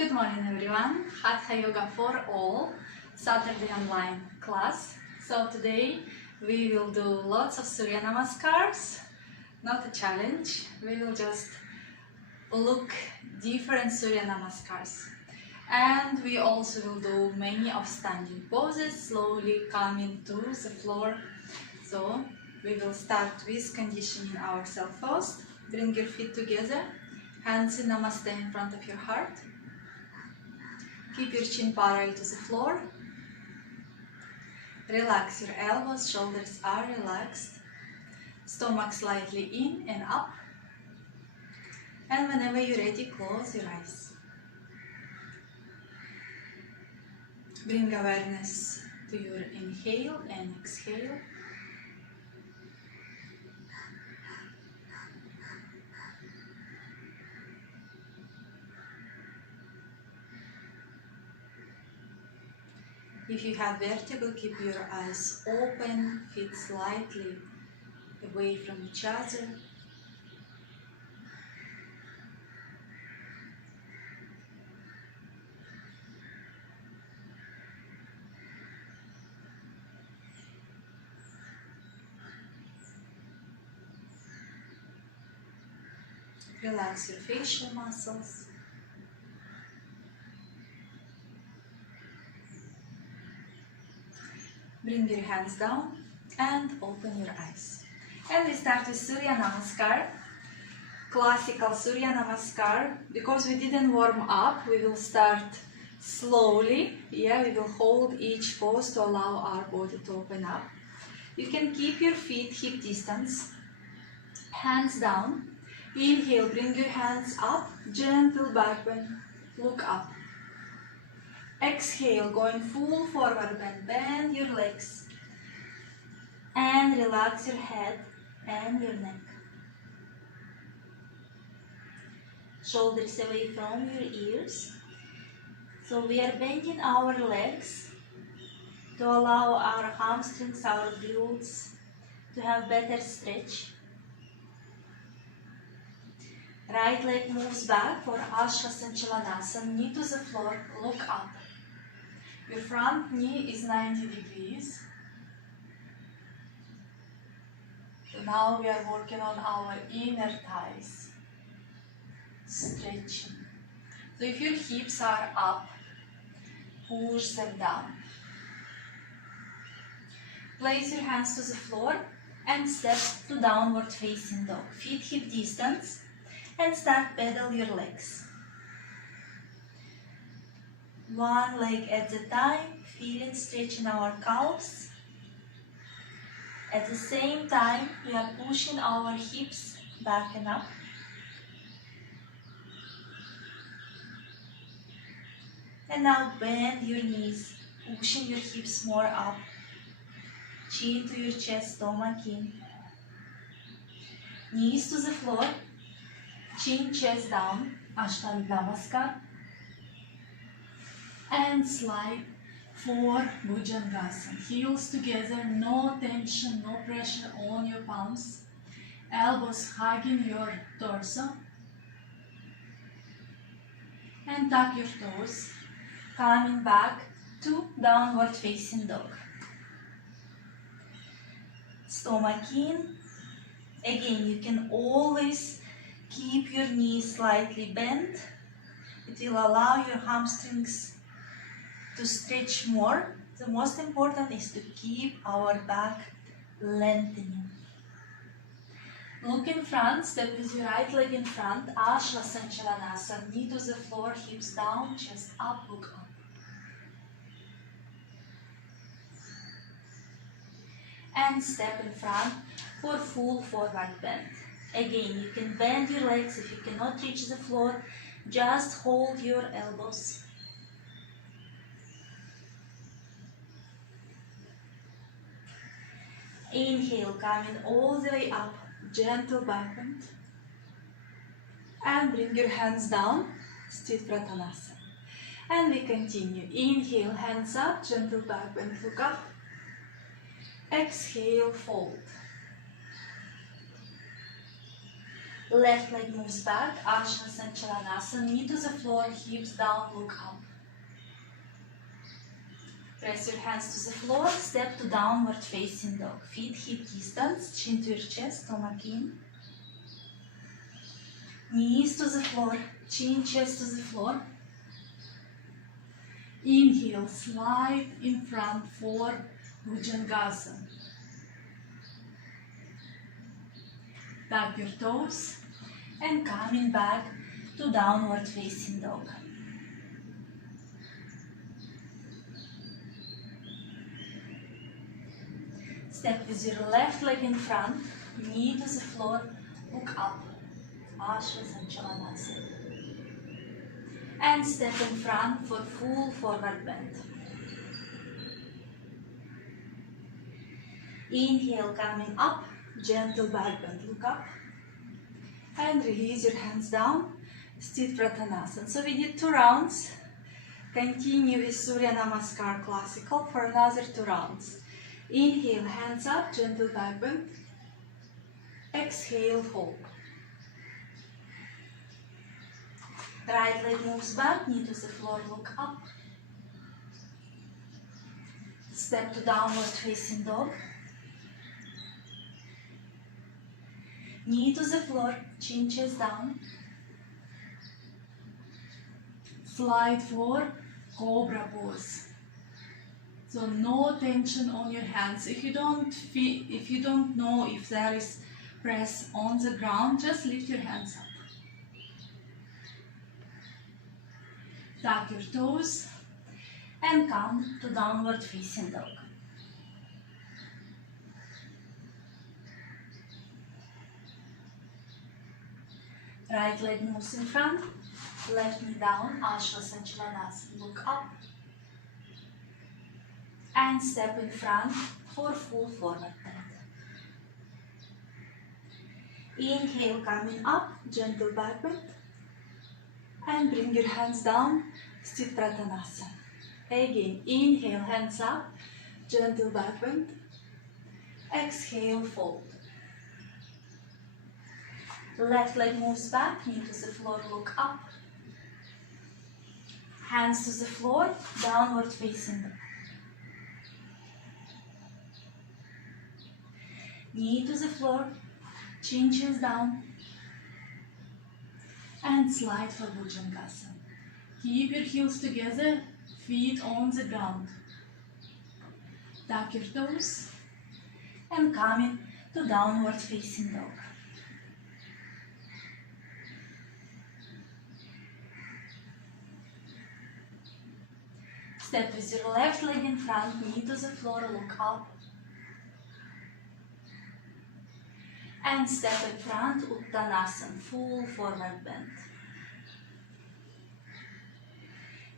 Good morning everyone, Hatha Yoga for all, Saturday online class. So today we will do lots of Surya Namaskars, not a challenge. We will just look different Surya Namaskars. And we also will do many of standing poses, slowly coming to the floor. So we will start with conditioning ourselves first. Bring your feet together, hands in Namaste in front of your heart. Keep your chin parallel to the floor. Relax your elbows, shoulders are relaxed. Stomach slightly in and up. And whenever you're ready, close your eyes. Bring awareness to your inhale and exhale. If you have vertigo, keep your eyes open, feet slightly away from each other. Relax your facial muscles. Bring your hands down and open your eyes. And we start with Surya Namaskar. Classical Surya Namaskar. Because we didn't warm up, we will start slowly. We will hold each pose to allow our body to open up. You can keep your feet hip distance. Hands down. Inhale, bring your hands up. Gentle back bend. Look up. Exhale, going full forward bend. Bend your legs. And relax your head and your neck. Shoulders away from your ears. So we are bending our legs to allow our hamstrings, our glutes to have better stretch. Right leg moves back for Ashlasanchalanasana, knee to the floor, look up. Your front knee is 90 degrees. So now we are working on our inner thighs. Stretching. So if your hips are up, push them down. Place your hands to the floor and step to downward facing dog. Feet hip distance and start pedal your legs. One leg at a time, feeling stretch in our calves. At the same time, we are pushing our hips back and up. And now bend your knees, pushing your hips more up. Chin to your chest, stomach in. Knees to the floor, chin, chest down, Surya Namaskar. And slide for Bhujangasana. Heels together, no tension, no pressure on your palms. Elbows hugging your torso. And tuck your toes, coming back to downward facing dog. Stomach in. Again, you can always keep your knees slightly bent. It will allow your hamstrings to stretch more. The most important is to keep our back lengthening. Look in front, step with your right leg in front, Ashlasanchalanasana, knee to the floor, hips down, chest up, look up. And step in front for full forward bend. Again, you can bend your legs if you cannot reach the floor, just hold your elbows. Inhale, coming all the way up, gentle back bend. And bring your hands down, Sthit Pratanasana. And we continue. Inhale, hands up, gentle back bend, look up. Exhale, fold. Left leg moves back, Asana Sanchalanasana, knee to the floor, hips down, look up. Press your hands to the floor, step to downward facing dog. Feet hip distance, chin to your chest, stomach in. Knees to the floor, chin, chest to the floor. Inhale, slide in front for Bhujangasana. Tap your toes and coming back to downward facing dog. Step with your left leg in front, knee to the floor, look up, Asana Sanchalanasana. And step in front for full forward bend. Inhale, coming up, gentle back bend, look up. And release your hands down, Sthit Pratanasana. So we did 2 rounds. Continue with Surya Namaskar classical for another 2 rounds. Inhale, hands up, gentle back bend. Exhale, fold. Right leg moves back, knee to the floor, look up. Step to downward facing dog. Knee to the floor, chin, chest down. Slide for cobra pose. So no tension on your hands. If you don't know if there is press on the ground, just lift your hands up. Tuck your toes and come to downward facing dog. Right leg moves in front, left knee down, Asana Sanchalanasana, look up. And step in front for full forward bend. Inhale, coming up, gentle back bend. And bring your hands down, Sthit Pratanasana. Again, inhale, hands up, gentle back bend. Exhale, fold. Left leg moves back, knee to the floor, look up. Hands to the floor, downward facing dog. Knee to the floor, chin, chest down. And slide for Bhujangasana. Keep your heels together, feet on the ground. Tuck your toes and come in to downward facing dog. Step with your left leg in front, knee to the floor, look up. And step in front, Uttanasana, full forward bend.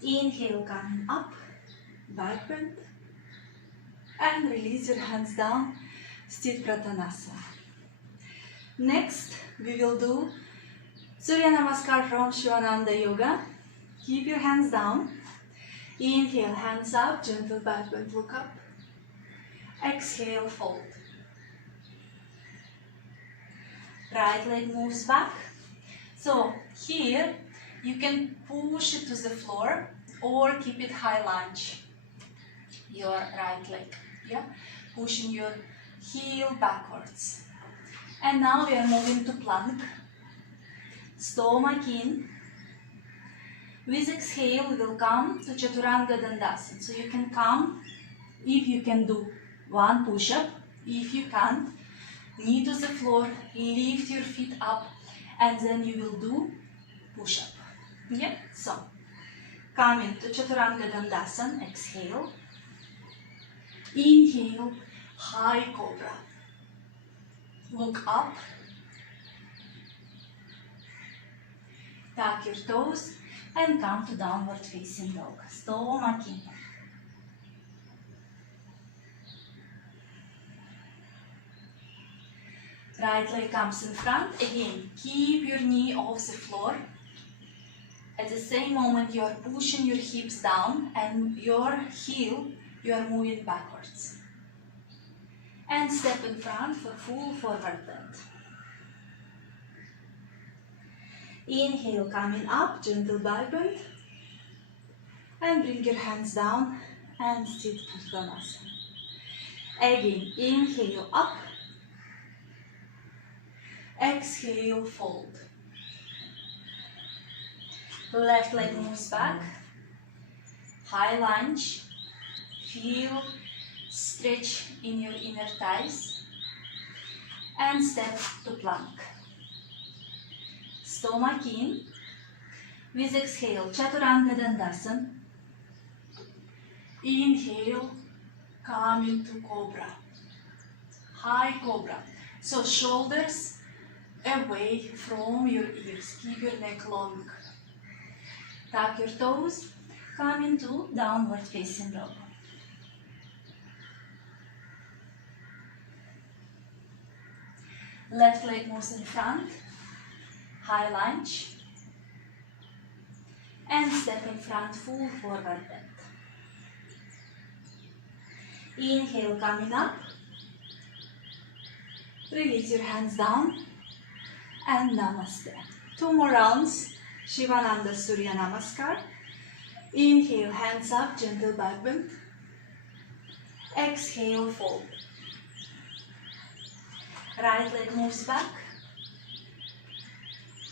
Inhale, coming up, back bend. And release your hands down, Sthit Pratanasana. Next, we will do Surya Namaskar from Hatha Yoga. Keep your hands down. Inhale, hands up, gentle back bend, look up. Exhale, fold. Right leg moves back. So here you can push it to the floor or keep it high lunge. Your right leg, yeah, pushing your heel backwards. And now we are moving to plank. Stomach in. With exhale, we will come to Chaturanga Dandasana. So you can come, if you can do 1 push-up. If you can't, knee to the floor, lift your feet up, and then you will do push-up. Yeah, so coming to Chaturanga Dandasana, exhale. Inhale, high cobra. Look up. Tuck your toes and come to downward facing dog. Stomach in. Right leg comes in front. Again, keep your knee off the floor. At the same moment, you are pushing your hips down and your heel, you are moving backwards. And step in front for full forward bend. Inhale, coming up, gentle back bend. And bring your hands down and sit Uttanasana. Again, inhale up. Exhale, fold. Left leg moves back. High lunge. Feel stretch in your inner thighs. And step to plank. Stomach in. With exhale, Chaturanga Dandasana. Inhale, come into Cobra. High Cobra. So shoulders away from your ears. Keep your neck long. Tuck your toes. Come into downward facing dog. Left leg moves in front. High lunge. And step in front, full forward bend. Inhale, coming up. Release your hands down. And Namaste. 2 more rounds. Shivananda Surya Namaskar. Inhale, hands up, gentle back bend. Exhale, fold. Right leg moves back.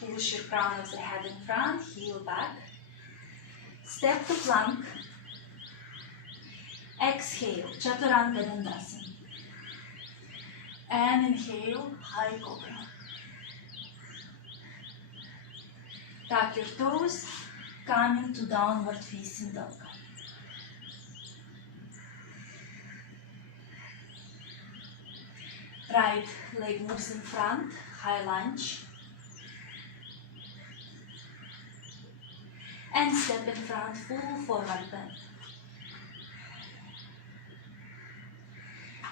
Push your crown of the head in front, heel back. Step to plank. Exhale, Chaturanga Dandasana. And inhale, High Cobra. Tuck your toes, come into downward facing dog. Right leg moves in front, high lunge. And step in front, full forward bend.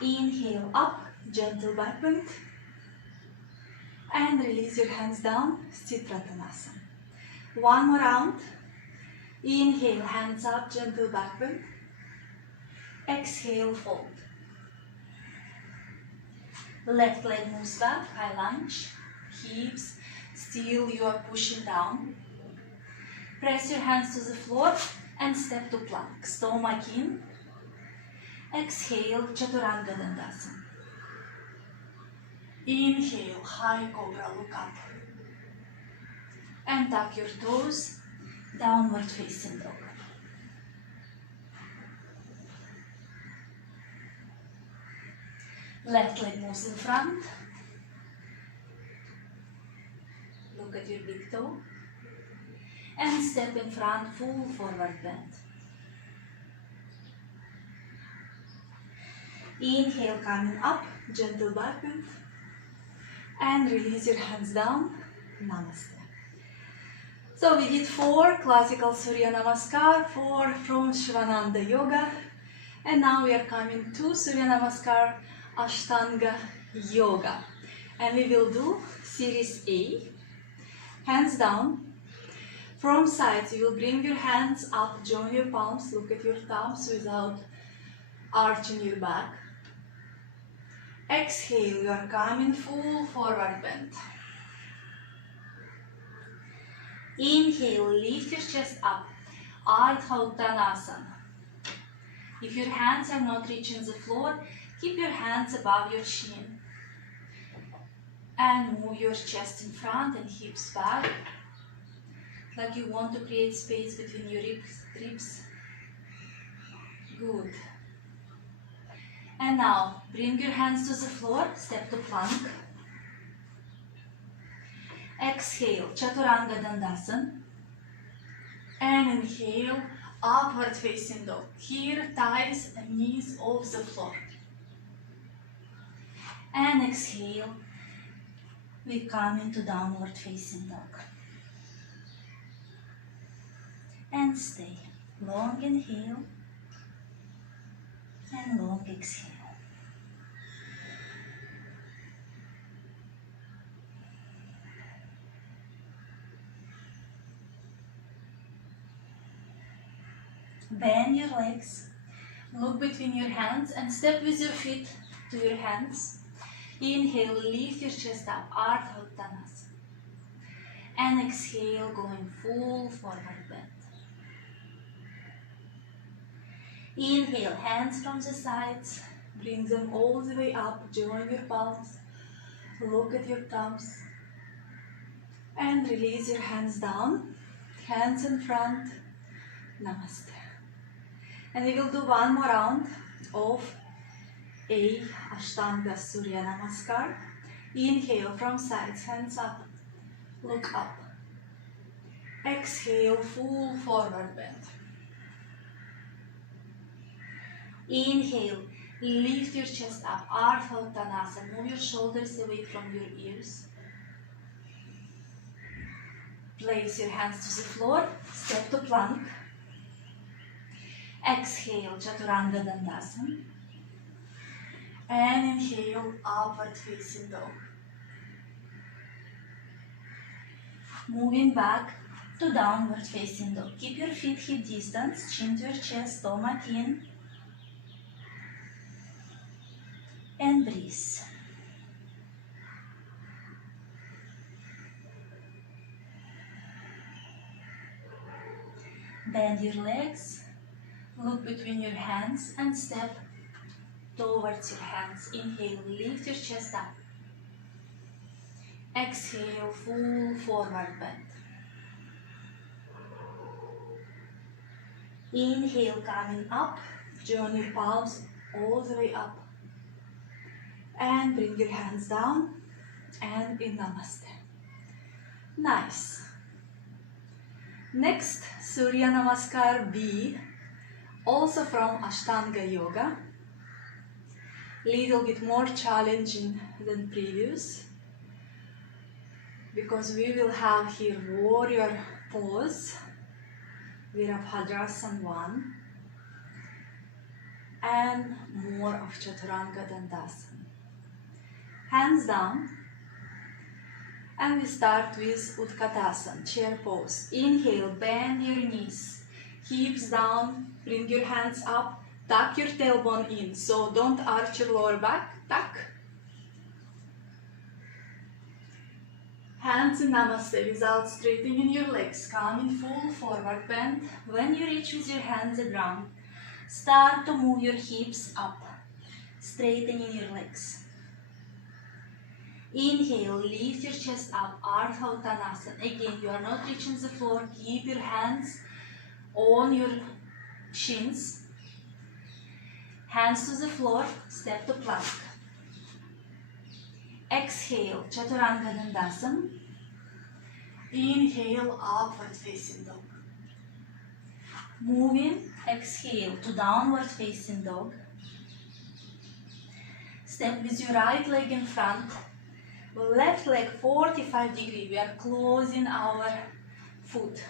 Inhale up, gentle back bend. And release your hands down, sit Uttanasana. 1 more round. Inhale, hands up, gentle back bend. Exhale, fold. Left leg moves back, high lunge. Hips, still you are pushing down. Press your hands to the floor and step to plank. Stomach in. Exhale, Chaturanga Dandasana. Inhale, High Cobra, look up. And tuck your toes, downward facing dog. Left leg moves in front. Look at your big toe. And step in front, full forward bend. Inhale, coming up, gentle back bend. And release your hands down, Namaste. So we did 4 classical Surya Namaskar, 4 from Shivananda Yoga. And now we are coming to Surya Namaskar Ashtanga Yoga. And we will do series A, hands down. From sides, you will bring your hands up, join your palms, look at your thumbs without arching your back. Exhale, you are coming full forward bend. Inhale, lift your chest up, Hatha Uttanasana. If your hands are not reaching the floor, keep your hands above your chin. And move your chest in front and hips back. Like you want to create space between your ribs. Good. And now, bring your hands to the floor, step to plank. Exhale, Chaturanga Dandasana. And inhale, upward facing dog. Here, thighs and knees off the floor. And exhale, we come into downward facing dog. And stay. Long inhale and long exhale. Bend your legs, look between your hands and step with your feet to your hands. Inhale, lift your chest up, Hatha Uttanasana. And exhale, going full forward bend. Inhale, hands from the sides, bring them all the way up, join your palms, look at your thumbs, and release your hands down, hands in front, Namaste. And we will do one more round of a Ashtanga Surya Namaskar. Inhale from sides, hands up, look up. Exhale, full forward bend. Inhale, lift your chest up, Ardha Uttanasana. Move your shoulders away from your ears. Place your hands to the floor, step to plank. Exhale, Chaturanga Dandasana. And inhale, upward facing dog. Moving back to downward facing dog. Keep your feet hip distance, chin to your chest, stomach in. And breathe. Bend your legs, look between your hands and step towards your hands. Inhale, lift your chest up. Exhale, full forward bend. Inhale, coming up, join your palms all the way up. And bring your hands down and in Namaste. Nice. Next, Surya Namaskar B, also from Ashtanga Yoga. Little bit more challenging than previous, because we will have here warrior pose, Virabhadrasana 1, and more of Chaturanga Dandasana. Hands down, and we start with Utkatasana, chair pose. Inhale, bend your knees, hips down, bring your hands up, tuck your tailbone in, so don't arch your lower back, tuck. Hands in Namaste without straightening your legs, come in full forward bend. When you reach with your hands the ground, start to move your hips up, straightening your legs. Inhale, lift your chest up, Ardha Uttanasana. Again, you are not reaching the floor, keep your hands on your shins. Hands to the floor, step to plank. Exhale, Chaturanga Dandasana. Inhale, upward facing dog. Moving, exhale to downward facing dog. Step with your right leg in front. Left leg 45 degrees, we are closing our foot.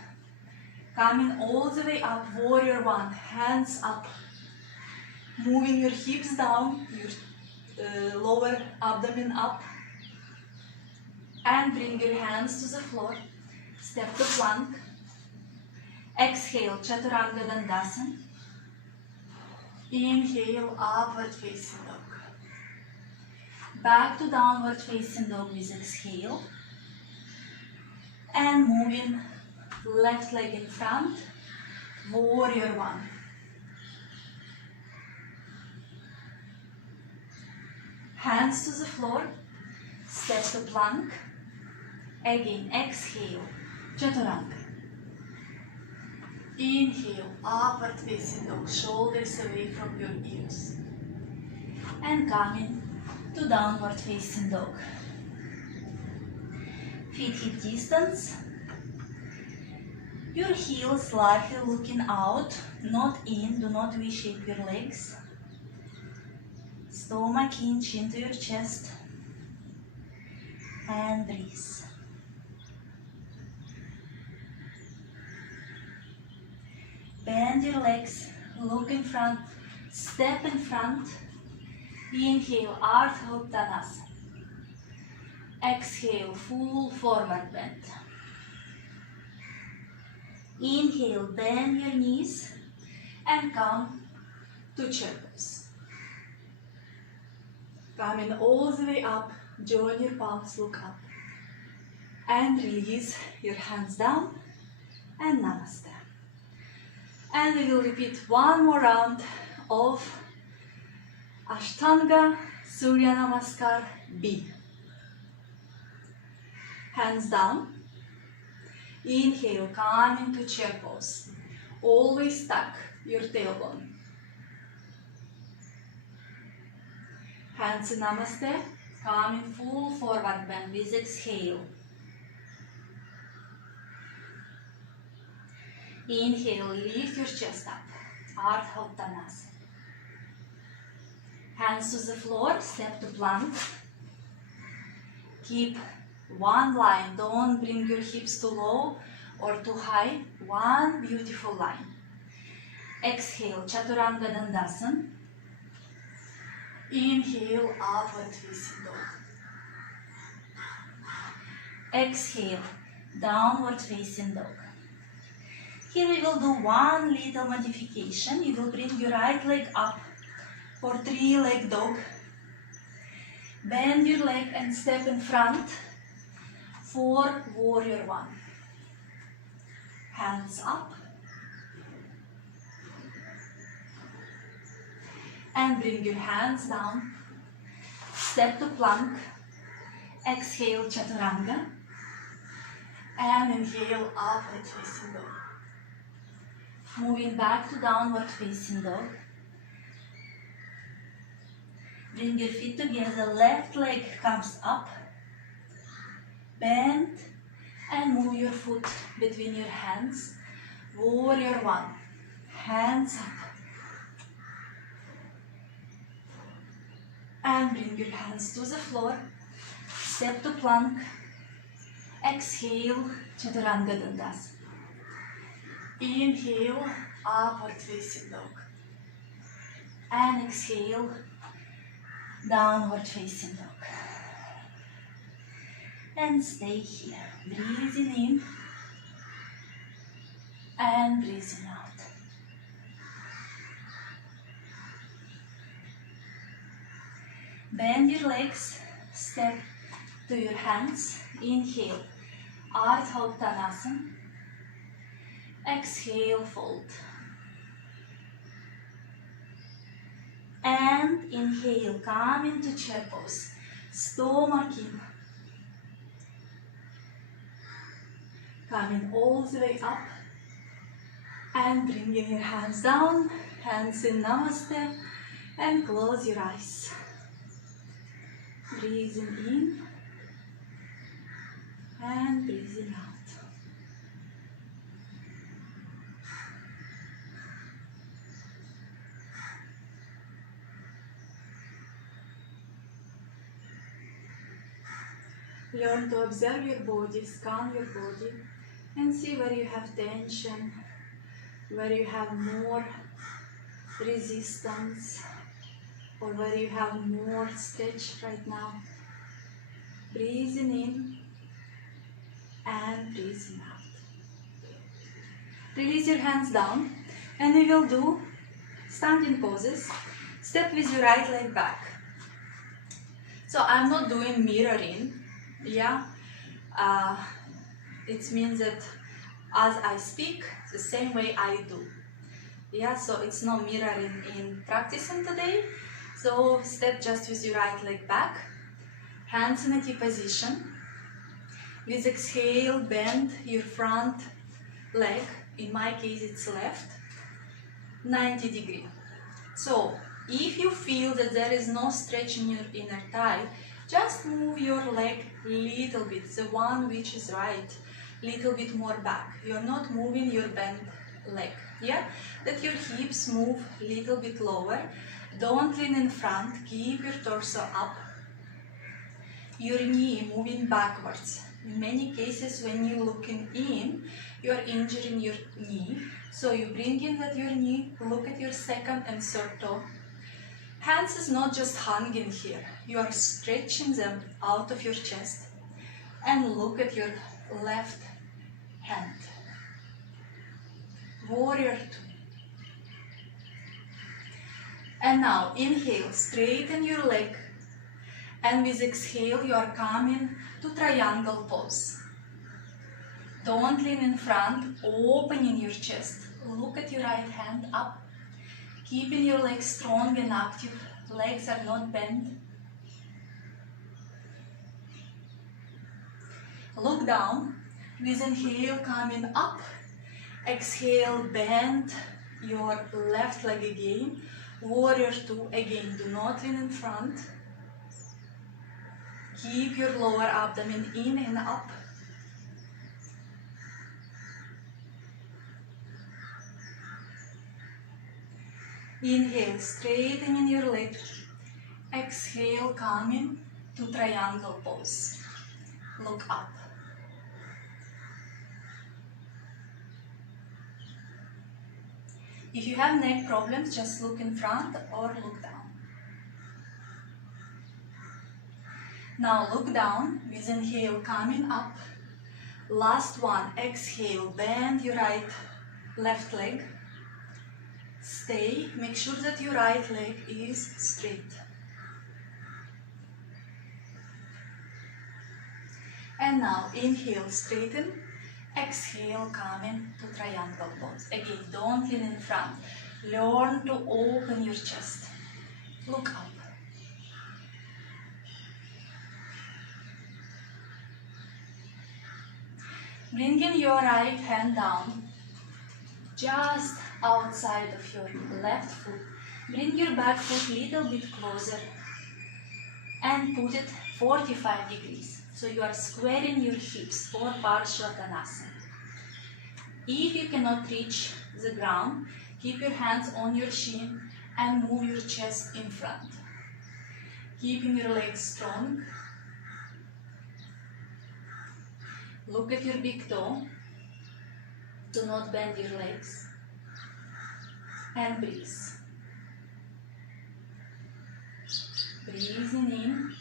Coming all the way up, warrior 1, hands up. Moving your hips down, your lower abdomen up. And bring your hands to the floor. Step to plank. Exhale, Chaturanga Dandasana. Inhale, upward facing dog. Back to downward facing dog with exhale. And moving left leg in front, warrior 1. Hands to the floor, step to plank. Again, exhale, Chaturanga. Inhale, upward facing dog, shoulders away from your ears. And coming to downward facing dog. Feet hip distance. Your heels slightly looking out, not in, do not V-shape your legs. Stomach in, chin to your chest. And breathe. Bend your legs, look in front, step in front. Inhale, Ardha Uttanasana. Exhale, full forward bend. Inhale, bend your knees and come to chair pose. Coming all the way up, join your palms, look up. And release your hands down and namaste. And we will repeat one more round of Ashtanga Surya Namaskar B. Hands down. Inhale, come into chair pose. Always tuck your tailbone. Hands in namaste. Come in full forward bend with exhale. Inhale, lift your chest up. Ardha Uttanasana. Hands to the floor, step to plank. Keep one line, don't bring your hips too low or too high. One beautiful line. Exhale, Chaturanga Dandasana. Inhale, upward facing dog. Exhale, downward facing dog. Here we will do one little modification. You will bring your right leg up for 3-leg dog. Bend your leg and step in front for warrior 1. Hands up. And bring your hands down. Step to plank. Exhale, Chaturanga. And inhale, upward facing dog. Moving back to downward facing dog. Bring your feet together, left leg comes up. Bend and move your foot between your hands. Warrior 1. Hands up. And bring your hands to the floor. Step to plank. Exhale, Chaturanga Dandasana. Inhale, upward facing dog. And exhale, downward facing dog. And stay here. Breathing in and breathing out. Bend your legs, step to your hands. Inhale, Ardha Uttanasana. Exhale, fold. And inhale, come into chair pose. Stomach in. Coming all the way up. And bringing your hands down. Hands in namaste. And close your eyes. Breathing in. And breathing out. Learn to observe your body, scan your body, and see where you have tension, where you have more resistance, or where you have more stretch right now. Breathing in and breathing out. Release your hands down, and we will do standing poses. Step with your right leg back. So I'm not doing mirroring. Yeah, it means that as I speak, the same way I do. Yeah, so it's no mirroring in practicing today. So step just with your right leg back, hands in a T position. With exhale, bend your front leg, in my case it's left, 90 degrees. So if you feel that there is no stretch in your inner thigh, just move your leg a little bit, the one which is right, little bit more back. You're not moving your bent leg, yeah? That your hips move a little bit lower. Don't lean in front, keep your torso up. Your knee moving backwards. In many cases when you're looking in, you're injuring your knee. So you bring in that your knee, look at your second and third toe. Hands is not just hanging here. You are stretching them out of your chest. And look at your left hand. Warrior 2. And now inhale, straighten your leg. And with exhale, you are coming to triangle pose. Don't lean in front, opening your chest. Look at your right hand up. Keeping your legs strong and active. Legs are not bent. Look down. With inhale, coming up. Exhale, bend your left leg again. Warrior 2 again. Do not lean in front. Keep your lower abdomen in and up. Inhale, straightening your leg. Exhale, coming to triangle pose. Look up. If you have neck problems, just look in front or look down. Now look down with inhale, coming up. Last one, exhale, bend your left leg. Stay, make sure that your right leg is straight. And now inhale, straighten. Exhale, coming to triangle pose. Again, don't lean in front. Learn to open your chest. Look up. Bringing your right hand down, just outside of your left foot. Bring your back foot a little bit closer and put it 45 degrees. So you are squaring your hips for Parshvattanasana. If you cannot reach the ground, keep your hands on your shin and move your chest in front. Keeping your legs strong. Look at your big toe. Do not bend your legs. And breathe. Breathing in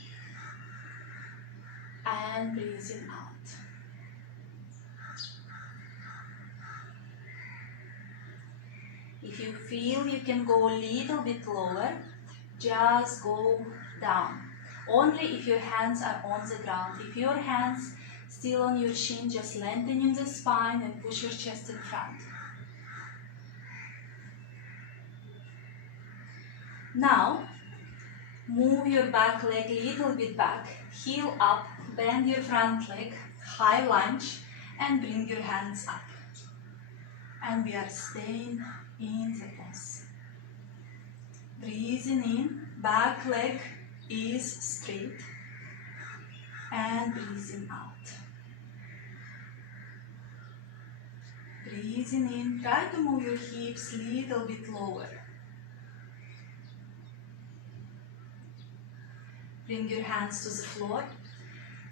and breathing out. If you feel you can go a little bit lower, just go down. Only if your hands are on the ground. If your hands still on your shin, just lengthening the spine and push your chest in front. Now, move your back leg a little bit back, heel up, bend your front leg, high lunge, and bring your hands up. And we are staying in the pose. Breathing in, back leg is straight, and breathing out. Breathing in, try to move your hips a little bit lower. Bring your hands to the floor,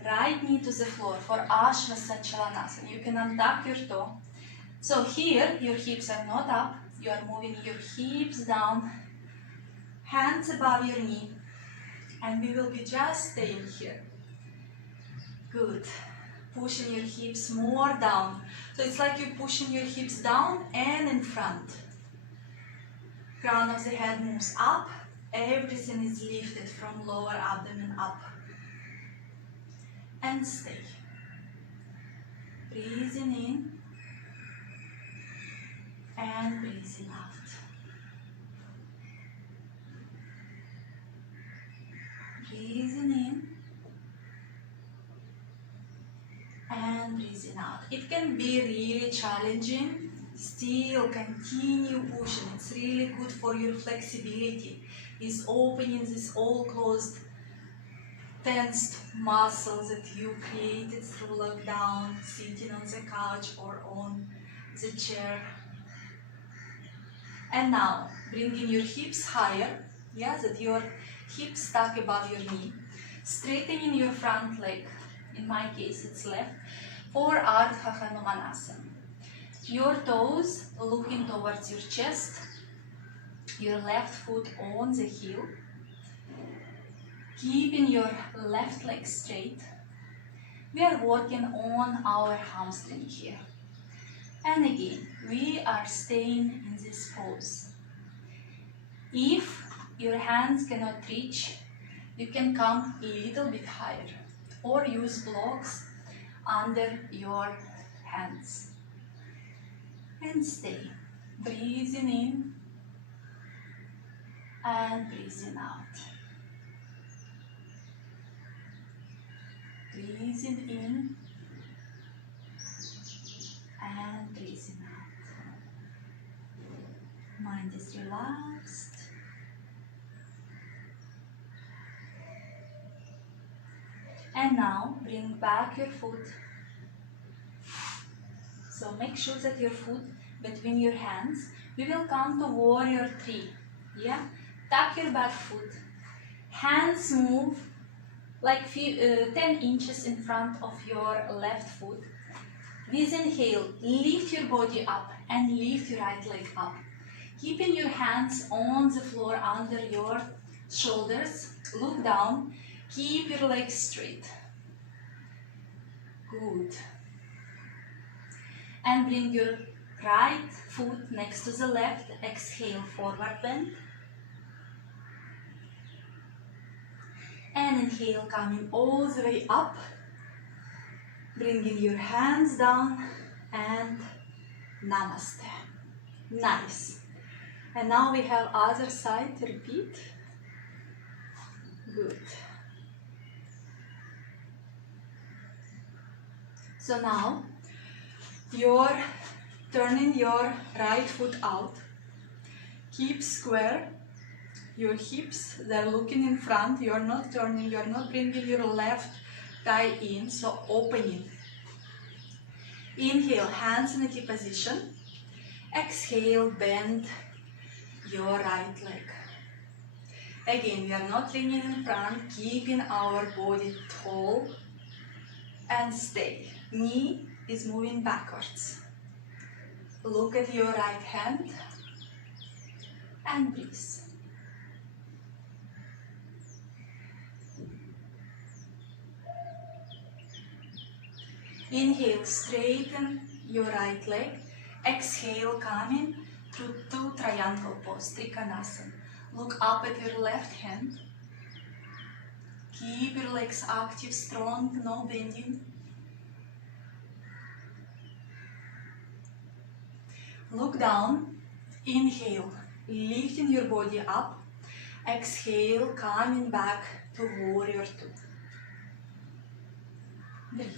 right knee to the floor for Ashvasachalanasana. You can untuck your toe. So here, your hips are not up, you are moving your hips down, hands above your knee, and we will be just staying here. Good. Pushing your hips more down. So it's like you're pushing your hips down and in front. Crown of the head moves up. Everything is lifted from lower abdomen up. And stay. Breathing in and breathing out. Breathing in and breathing out. It can be really challenging. Still continue pushing. It's really good for your flexibility. Is opening this all closed, tensed muscles that you created through lockdown, sitting on the couch or on the chair. And now, bringing your hips higher, that your hips stuck above your knee, straightening your front leg, in my case it's left, for Ardha Hanumanasana. Your toes looking towards your chest, your left foot on the heel, keeping your left leg straight. We are working on our hamstring here. And again, we are staying in this pose. If your hands cannot reach, you can come a little bit higher or use blocks under your hands. And stay. Breathing in and breathing out. Breathing in and breathing out. Mind is relaxed. And now bring back your foot. So make sure that your foot between your hands. We will come to warrior 3. Yeah? Tuck your back foot. Hands move like 10 inches in front of your left foot. With inhale, lift your body up and lift your right leg up. Keeping your hands on the floor under your shoulders. Look down. Keep your legs straight. Good. And bring your right foot next to the left. Exhale, forward bend. And inhale, coming all the way up. Bringing your hands down and namaste. Nice. And now we have other side. Repeat. Good. So now you're turning your right foot out. Keep square. Your hips, they're looking in front. You're not turning, you're not bringing your left thigh in, so opening. Inhale, hands in a T position. Exhale, bend your right leg. Again, we are not leaning in front, keeping our body tall and stay. Knee is moving backwards. Look at your right hand and breathe. Inhale, straighten your right leg. Exhale, coming through 2 triangle pose, Trikonasana. Look up at your left hand. Keep your legs active, strong, no bending. Look down. Inhale, lifting your body up. Exhale, coming back to warrior 2. Breathe.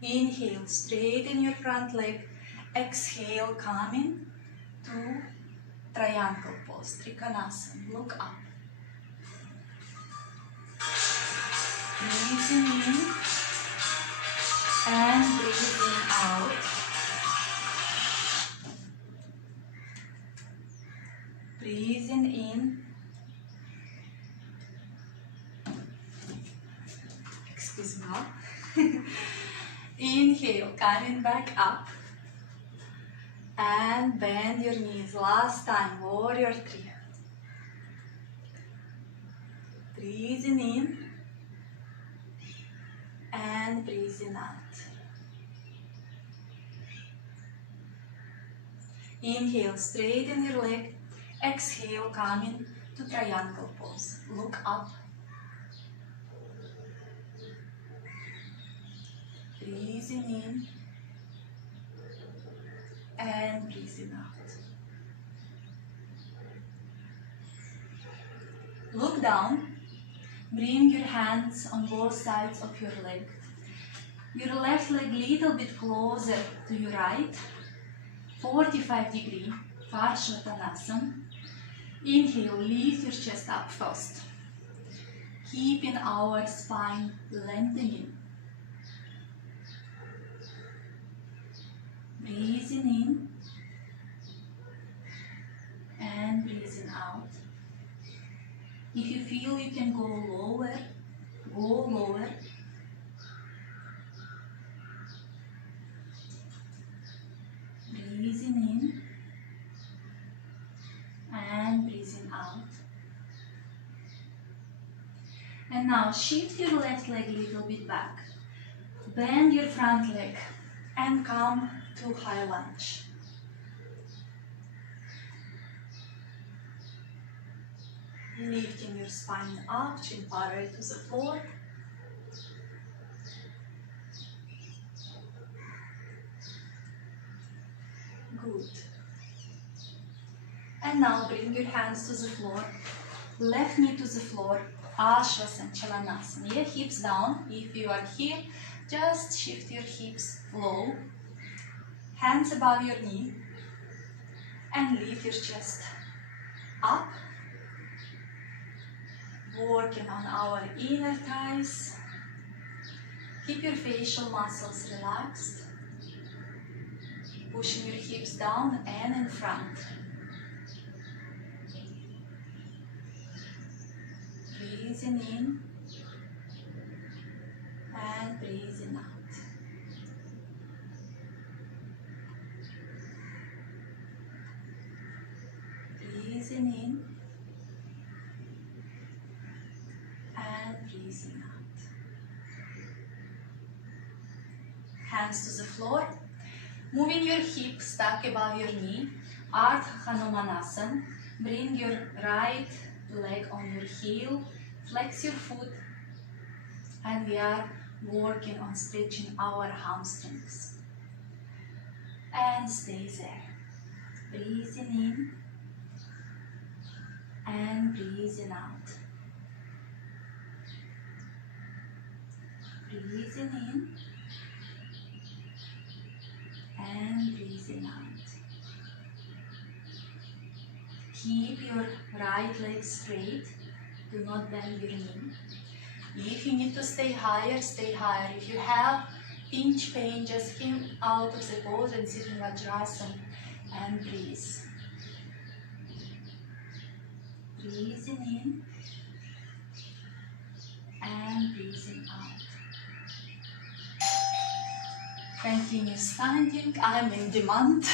Inhale, straighten your front leg. Exhale, coming to triangle pose, Trikonasana. Look up. Breathing in and breathing out. Breathing in. Excuse me. Inhale, coming back up. And bend your knees. Last time, warrior 3. Breathing in and breathing out. Inhale, straighten your leg. Exhale, coming to triangle pose. Look up. Breathing in and breathing out. Look down. Bring your hands on both sides of your leg. Your left leg little bit closer to your right. 45-degree Parsvattanasana. Inhale, lift your chest up first. Keeping our spine lengthening. Breathing in and breathing out. If you feel you can go lower, go lower. Breathing in and breathing out. And now shift your left leg a little bit back. Bend your front leg and come to high lunge. lifting your spine up, chin parallel to the floor. Good. And now bring your hands to the floor, left knee to the floor, Ashwasana, Chalanasana. Yeah, hips down. If you are here, just shift your hips low, hands above your knee, and lift your chest up. Working on our inner thighs. Keep your facial muscles relaxed. Pushing your hips down and in front. Breathing in and breathing out. Breathing in and breathing out. Hands to the floor. Moving your hips stuck above your knee. Ardha Hanumanasana. Bring your right leg on your heel. Flex your foot. And we are working on stretching our hamstrings. And stay there. Breathing in and breathing out. Breathing in and breathing out. Keep your right leg straight. Do not bend your knee. If you need to stay higher, stay higher. If you have pinch pain, just come out of the pose and sit in Vajrasana and breathe. Breathing in and breathing out. Continue standing. I'm in demand.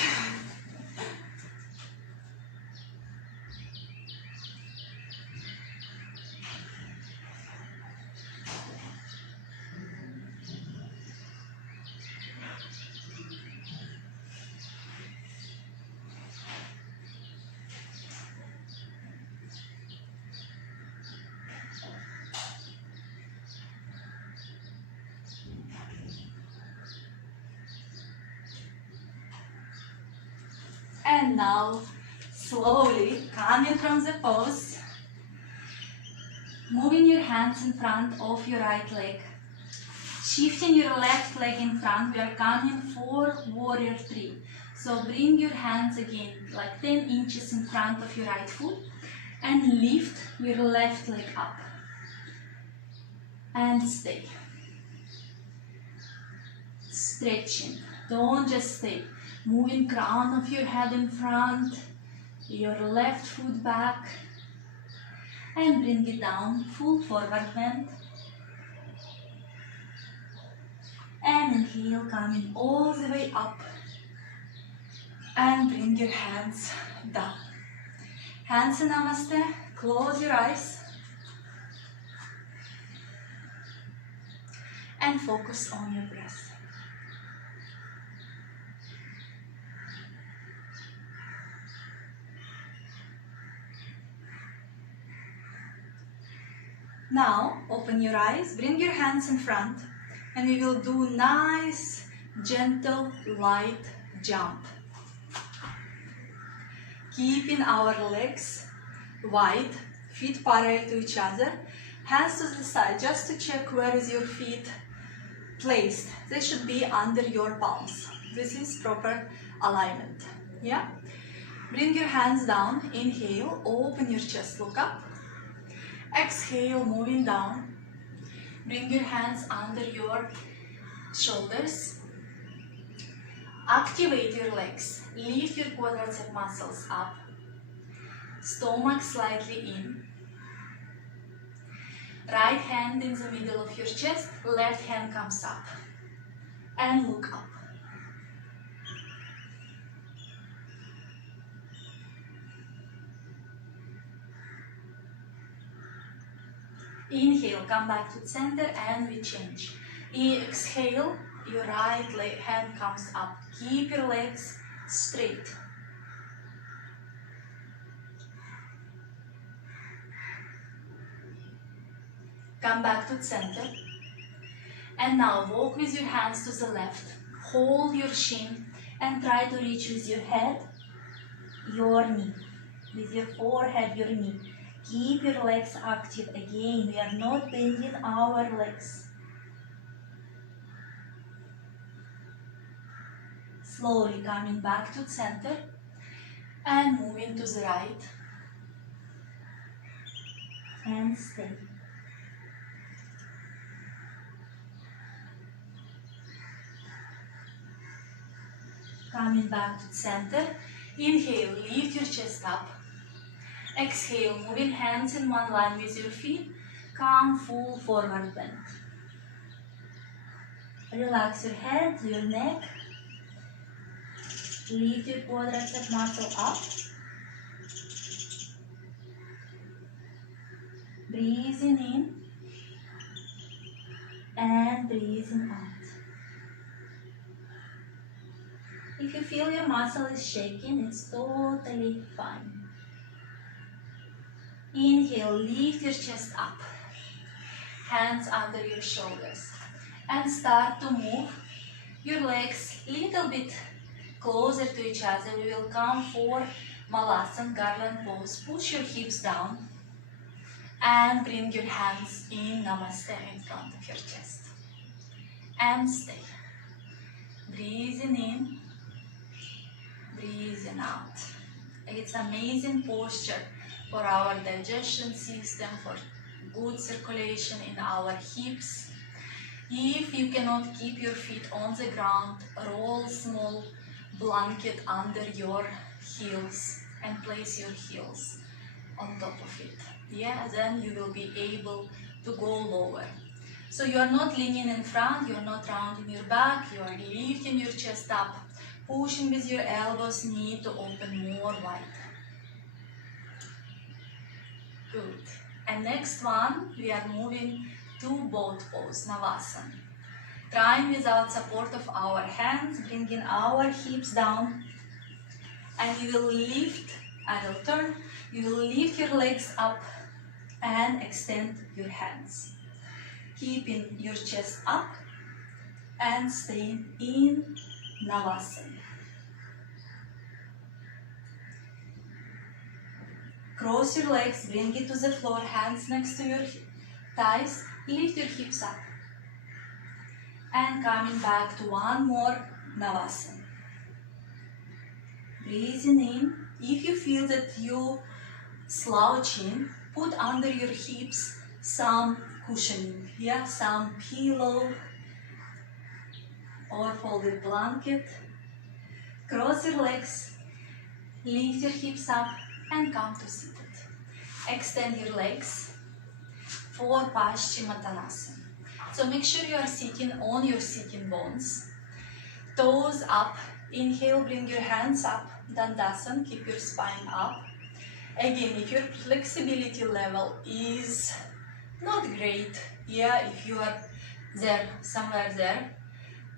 And now, slowly coming from the pose, moving your hands in front of your right leg, shifting your left leg in front. We are coming for warrior 3. So bring your hands again like 10 inches in front of your right foot and lift your left leg up. And stay. Stretching. Don't just stay. Moving crown of your head in front, your left foot back, and bring it down, full forward bend. And inhale, coming all the way up. And bring your hands down. Hands in Namaste, close your eyes. And focus on your breath. Now, open your eyes, bring your hands in front, and we will do nice, gentle, light jump. Keeping our legs wide, feet parallel to each other, hands to the side, just to check where is your feet placed. They should be under your palms. This is proper alignment. Yeah? Bring your hands down, inhale, open your chest, look up. Exhale, moving down. Bring your hands under your shoulders. Activate your legs. Lift your quadricep muscles up. Stomach slightly in. Right hand in the middle of your chest. Left hand comes up. And look up. Inhale, come back to center and we change. Exhale, your right leg hand comes up. Keep your legs straight. Come back to center. And now walk with your hands to the left. Hold your shin and try to reach with your head, your knee. With your forehead, your knee. Keep your legs active. Again, we are not bending our legs. Slowly coming back to center and moving to the right. And stay. Coming back to center. Inhale, lift your chest up. Exhale, moving hands in one line with your feet. Come full forward bend. Relax your head, your neck. Lift your quadricep muscle up. Breathing in and breathing out. If you feel your muscle is shaking, it's totally fine. Inhale, lift your chest up. Hands under your shoulders. And start to move your legs a little bit closer to each other. We will come for Malasana, garland pose. Push your hips down. And bring your hands in Namaste in front of your chest. And stay. Breathing in. Breathing out. It's amazing posture for our digestion system, for good circulation in our hips. If you cannot keep your feet on the ground, roll small blanket under your heels and place your heels on top of it. Yeah, then you will be able to go lower. So you are not leaning in front, you are not rounding your back, you are lifting your chest up, pushing with your elbows, knee to open more wide. Good. And next one, we are moving to boat pose, Navasana. Trying without support of our hands, bringing our hips down. And you will lift, I will turn, you will lift your legs up and extend your hands. Keeping your chest up and staying in Navasana. Cross your legs, bring it to the floor, hands next to your thighs, lift your hips up. And coming back to one more Navasana. Breathing in. If you feel that you slouching, put under your hips some cushioning, yeah, some pillow or folded blanket. Cross your legs, lift your hips up and come to seated. Extend your legs for Paschimottanasana. So make sure you are sitting on your sitting bones. Toes up. Inhale, bring your hands up. Dandasana, keep your spine up. Again, if your flexibility level is not great, yeah, if you are there, somewhere there,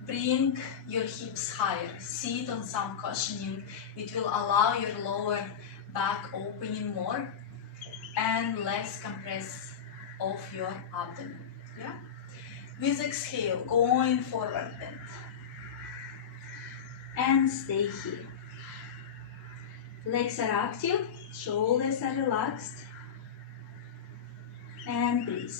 bring your hips higher. Sit on some cushioning. It will allow your lower back opening more and less compress of your abdomen. Yeah? With exhale, going forward bend. And stay here. Legs are active, shoulders are relaxed. And breathe.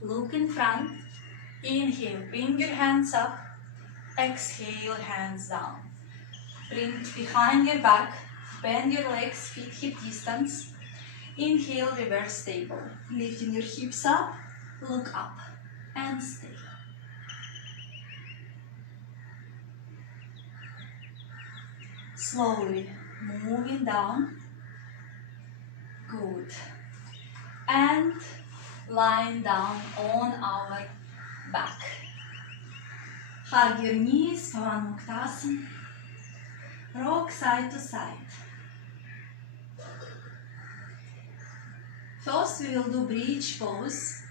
Look in front. Inhale, bring your hands up. Exhale, hands down. Bring behind your back. Bend your legs, feet hip distance. Inhale, reverse table. Lifting your hips up, look up and stay. Slowly moving down. Good. And lying down on our back. Hug your knees for one Muktasana. Rock side to side. First we will do bridge pose.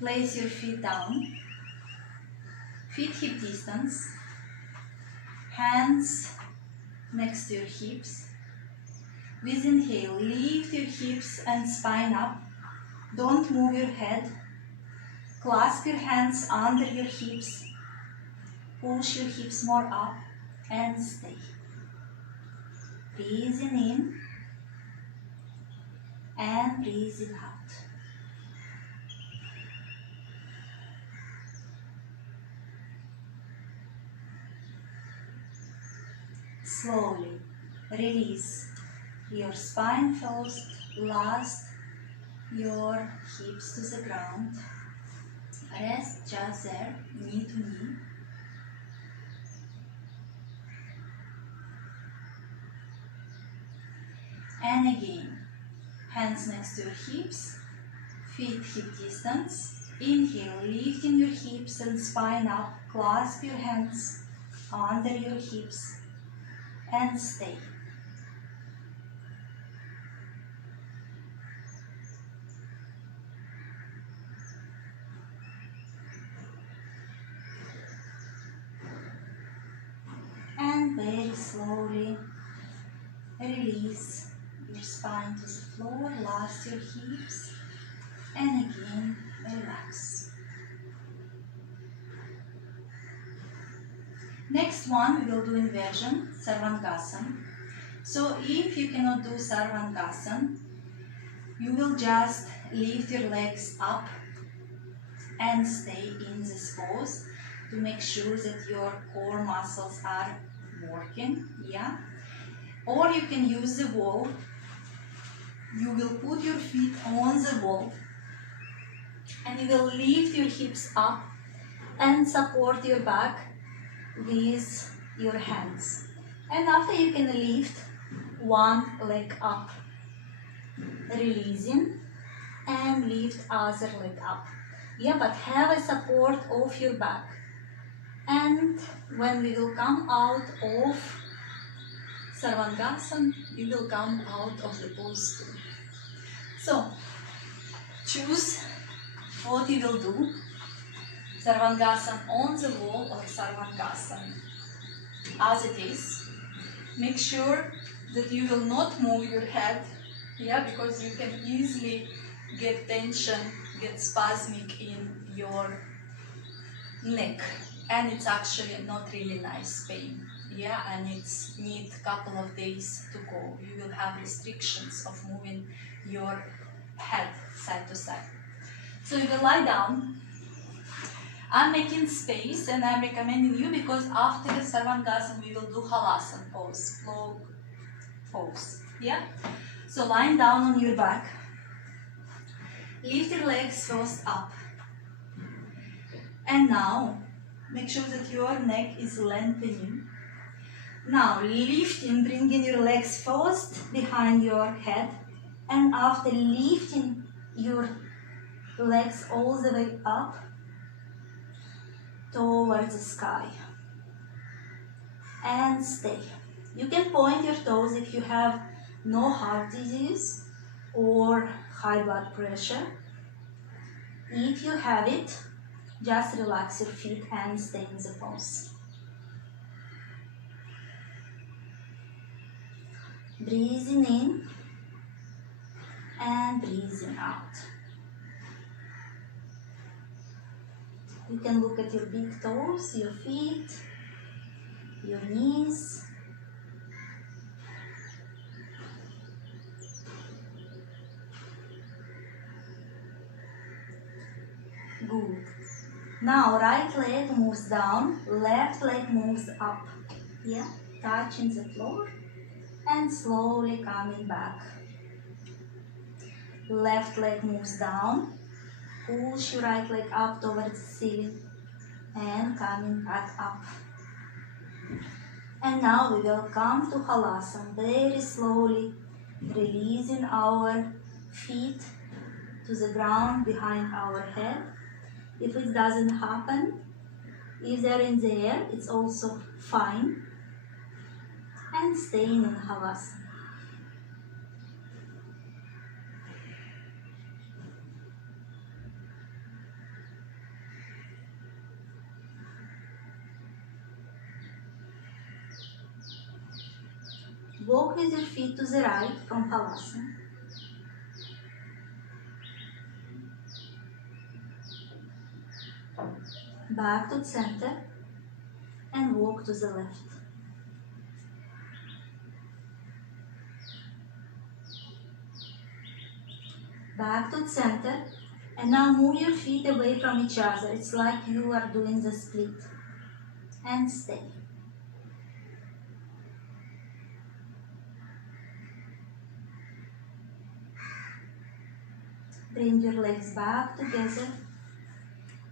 Place your feet down, feet hip distance, hands next to your hips. With inhale, lift your hips and spine up. Don't move your head. Clasp your hands under your hips. Push your hips more up and stay. Breathing in and breathing out. Slowly release your spine first, last your hips to the ground. Rest just there, knee to knee. And again, hands next to your hips, feet hip distance. Inhale, lifting your hips and spine up. Clasp your hands under your hips and stay. And very slowly release your spine to the floor, last your hips, and again relax. Next one we will do inversion, Sarvangasana. So if you cannot do Sarvangasana, you will just lift your legs up and stay in this pose to make sure that your core muscles are working, yeah? Or you can use the wall. You will put your feet on the wall and you will lift your hips up and support your back with your hands. And after you can lift one leg up, releasing, and lift other leg up. Yeah, but have a support of your back. And when we will come out of Sarvangasana, you will come out of the pose too. So, choose what you will do. Sarvangasana on the wall or Sarvangasana as it is. Make sure that you will not move your head, yeah, because you can easily get tension, get spasmic in your neck, and it's actually not really nice pain, yeah, and it's need a couple of days to go. You will have restrictions of moving your head side to side. So you will lie down. I'm making space and I'm recommending you because after the Sarvangasana we will do Halasana pose, flow pose, yeah? So lying down on your back, lift your legs first up. And now, make sure that your neck is lengthening. Now lifting, bringing your legs first behind your head, and after lifting your legs all the way up towards the sky. And stay. You can point your toes if you have no heart disease or high blood pressure. If you have it, just relax your feet and stay in the pose. Breathing in and breathing out. You can look at your big toes, your feet, your knees. Good. Now right leg moves down, left leg moves up. Yeah, touching the floor and slowly coming back. Left leg moves down. Push your right leg up towards the ceiling and coming back up. And now we will come to Halasana very slowly, releasing our feet to the ground behind our head. If it doesn't happen, if they're in the air, it's also fine. And and staying in Havasana. Walk with your feet to the right from Havasana. Back to center and walk to the left. Back to center and now move your feet away from each other. It's like you are doing the split. And stay. Bring your legs back together.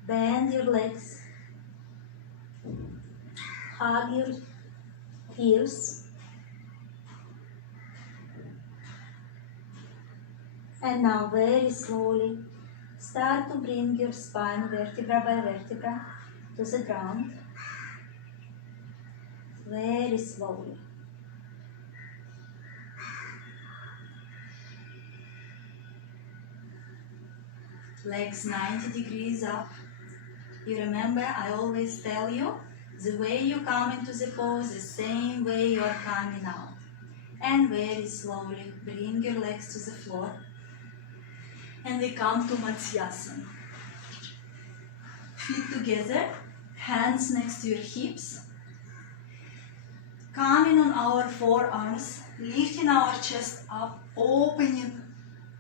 Bend your legs. Hug your heels. And now very slowly start to bring your spine vertebra by vertebra to the ground. Very slowly. Legs 90 degrees up. You remember, I always tell you, the way you come into the pose, the same way you are coming out. And very slowly bring your legs to the floor. And we come to Matsyasana. Feet together, hands next to your hips. Coming on our forearms, lifting our chest up, opening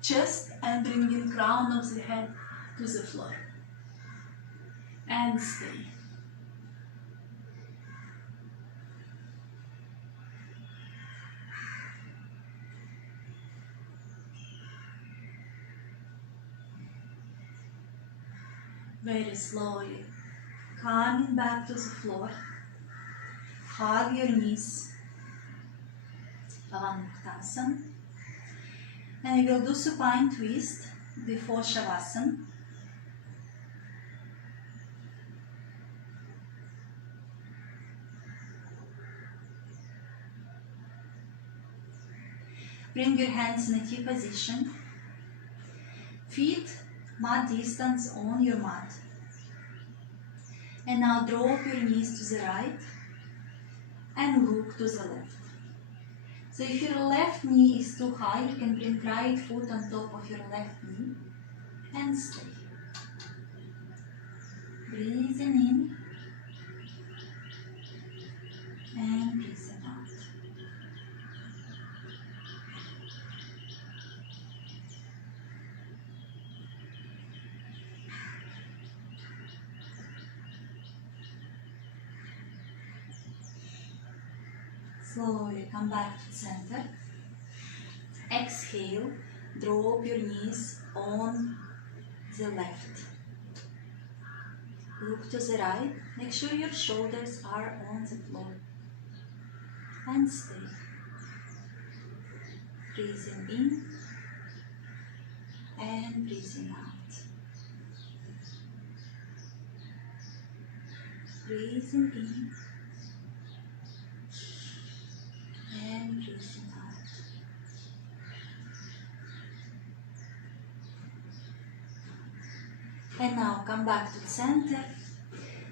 chest and bringing crown of the head to the floor. And stay. Very slowly, coming back to the floor. Hug your knees. Pavanmuktasana. And we will do supine twist before Shavasana. Bring your hands in a T position. Feet mat distance on your mat. And now drop your knees to the right and look to the left. So if your left knee is too high, you can bring right foot on top of your left knee and stay. Breathing in and breathing out. Slowly come back to center. Exhale, drop your knees on the left. Look to the right. Make sure your shoulders are on the floor. And stay. Breathing in and breathing out. Breathing in and breathing out. And now come back to the center.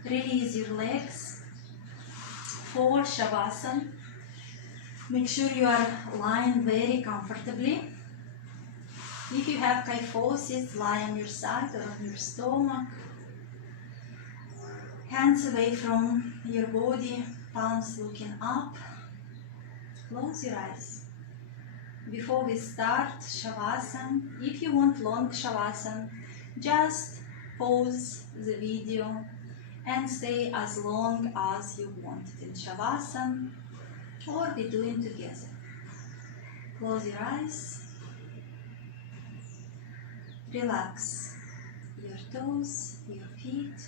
Release your legs for Shavasana. Make sure you are lying very comfortably. If you have kyphosis, lie on your side or on your stomach. Hands away from your body, palms looking up. Close your eyes. Before we start Shavasana, if you want long Shavasana, just pause the video and stay as long as you want it in Shavasana, or we do it together. Close your eyes. Relax your toes, your feet.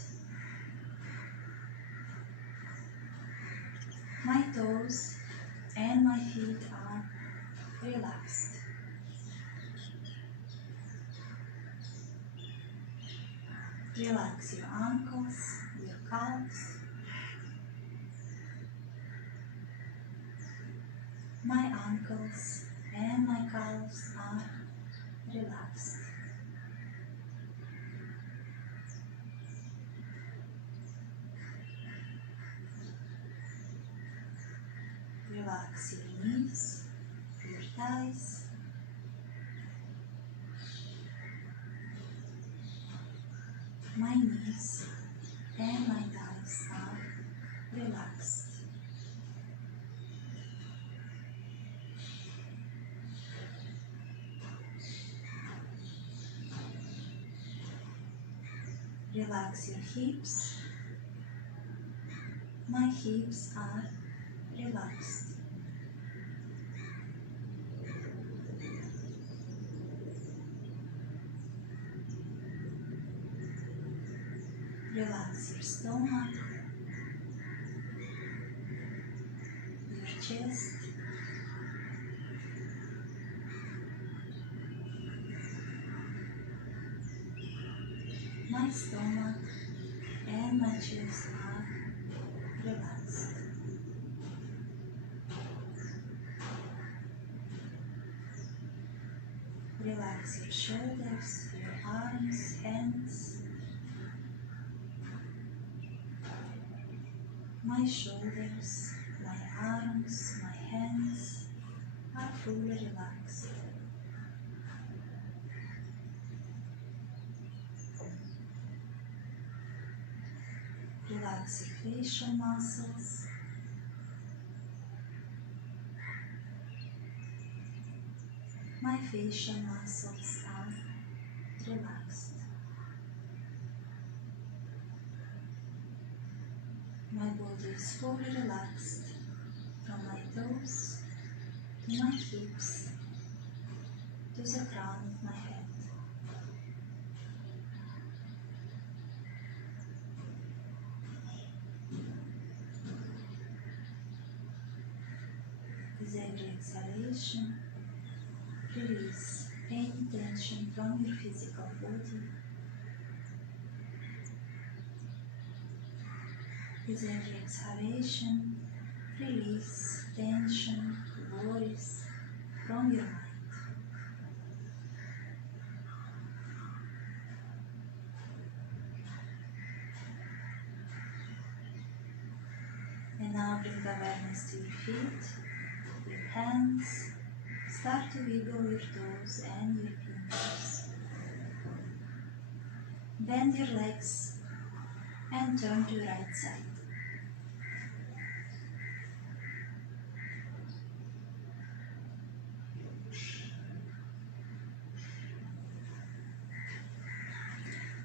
My toes and my feet are relaxed. Relax your ankles, your calves. My ankles and my calves are relaxed. Relax your knees, your thighs. My knees and my thighs are relaxed. Relax your hips. My hips are relaxed. Relax your stomach, your chest, my stomach and my chest are relaxed. Relax your shoulders, your arms, hands. My shoulders, my arms, my hands are fully relaxed. Relax your facial muscles. My facial muscles are relaxed. My body is fully relaxed from my toes to my hips to the crown of my head. With every exhalation, release any tension from your physical body. With every exhalation, release tension, worries from your mind. And now bring awareness to your feet, your hands. Start to wiggle your toes and your fingers. Bend your legs and turn to the right side.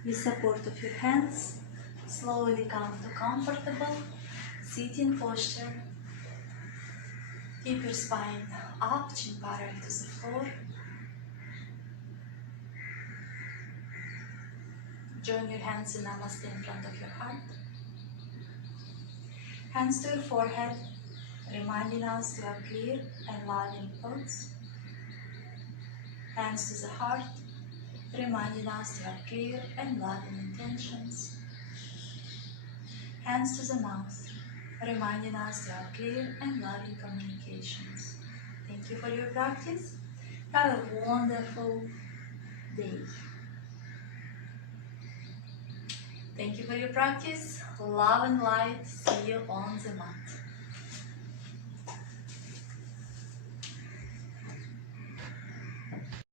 With support of your hands, slowly come to comfortable sitting posture. Keep your spine up, chin parallel to the floor. Join your hands in Namaste in front of your heart. Hands to your forehead, reminding us to have clear and loving thoughts. Hands to the heart, reminding us to have clear and loving intentions. Hands to the mouth, reminding us to have clear and loving communications. Thank you for your practice. Have a wonderful day. Thank you for your practice. Love and light. See you on the mat.